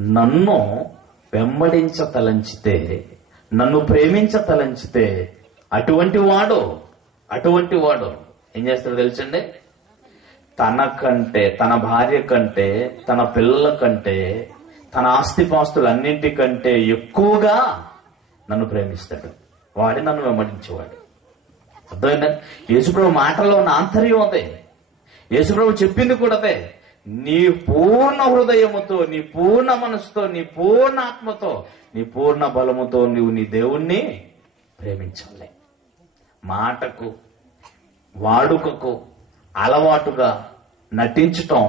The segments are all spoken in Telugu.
నన్ను వెంబడించతలంచితే, నన్ను ప్రేమించతలంచితే అటువంటి వాడు ఏం చేస్తాడో తెలుసండి? తనకంటే, తన భార్య కంటే, తన పిల్లల కంటే, తన ఆస్తిపాస్తులన్నింటికంటే ఎక్కువగా నన్ను ప్రేమిస్తాడు. వాడే నన్ను వెంబడించేవాడు. అర్థమైందండి? యేసుప్రభు మాటల్లో ఉన్న ఆంతర్యం అదే. యేసుప్రభు చెప్పింది కూడా అదే. నీ పూర్ణ హృదయముతో, నీ పూర్ణ మనసుతో, నీ పూర్ణ ఆత్మతో, నీ పూర్ణ బలముతో నువ్వు నీ దేవుణ్ణి ప్రేమించాలి. మాటకు, వాడుకకు, అలవాటుగా నటించటం,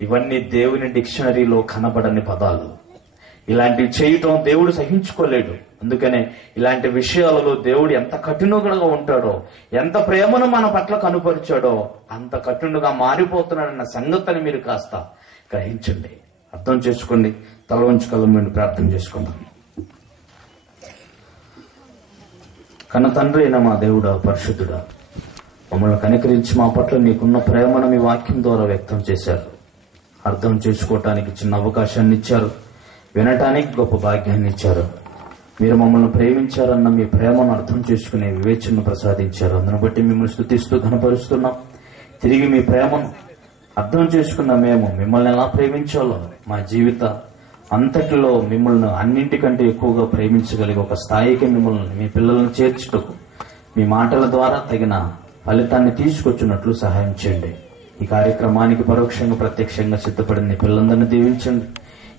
ఇవన్నీ దేవుని డిక్షనరీలో కనబడని పదాలు. ఇలాంటివి చేయటం దేవుడు సహించుకోలేడు. అందుకనే ఇలాంటి విషయాలలో దేవుడు ఎంత కఠినంగా ఉంటాడో, ఎంత ప్రేమను మన పట్ల కనుపరిచాడో అంత కఠినంగా మారిపోతున్నాడన్న సంగతిని మీరు కాస్త గ్రహించండి, అర్థం చేసుకోండి. తల వంచి కళ్ళు మూసి ప్రార్థన చేసుకుందాం. కన్న తండ్రి అయిన మా దేవుడా, పరిశుద్ధుడా, మమ్మల్ని కనికరించి మా పట్ల నీకున్న ప్రేమను మీ వాక్యం ద్వారా వ్యక్తం చేశారు. అర్థం చేసుకోవటానికి చిన్న అవకాశాన్ని ఇచ్చారు, వినటానికి గొప్ప భాగ్యాన్ని ఇచ్చారు. మీరు మమ్మల్ని ప్రేమించారన్న మీ ప్రేమను అర్థం చేసుకునే వివేచనను ప్రసాదించారు. అందును బట్టి మిమ్మల్ని స్తుతిస్తూ ఘనపరుస్తున్నాం. తిరిగి మీ ప్రేమను అర్థం చేసుకున్న మేము మిమ్మల్ని ఎలా ప్రేమించాలో, మా జీవిత అంతటిలో మిమ్మల్ని అన్నింటికంటే ఎక్కువగా ప్రేమించగలిగే ఒక స్థాయికి మిమ్మల్ని, మీ పిల్లలను చేర్చుటకు మీ మాటల ద్వారా తగిన ఫలితాన్ని తీసుకొచ్చినట్లు సహాయం చేయండి. ఈ కార్యక్రమానికి పరోక్షంగా ప్రత్యక్షంగా సిద్ధపడిన పిల్లలందరినీ దీవించండి.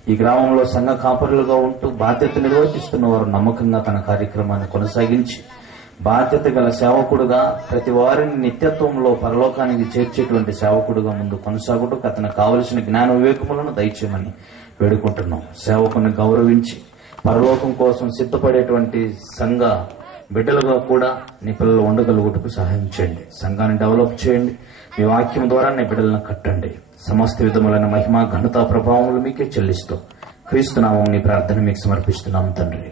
ఈ గ్రామంలో సంఘ కాపరులుగా ఉంటూ బాధ్యత నిర్వర్తిస్తున్న వారు నమ్మకంగా తన కార్యక్రమాన్ని కొనసాగించి బాధ్యత గల సేవకుడుగా ప్రతి వారిని నిత్యత్వంలో పరలోకానికి చేర్చేటువంటి సేవకుడుగా ముందు కొనసాగుటకు అతనికి కావలసిన జ్ఞాన వివేకములను దయచేయమని వేడుకుంటున్నాం. సేవకుని గౌరవించి పరలోకం కోసం సిద్ధపడేటువంటి సంఘ బిడ్డలుగా కూడా నీ పిల్లలు ఉండగలుగుటకు సహాయం చేయండి. సంఘాన్ని డెవలప్ చేయండి. మీ వాక్యం ద్వారా నీ బిడ్డలను కట్టండి. సమస్త విధములైన మహిమ, ఘనత, ప్రభావములు మీకే చెల్లిస్తూ క్రీస్తు నామమున నీ ప్రార్థన మీకు సమర్పిస్తున్నాం తండ్రి.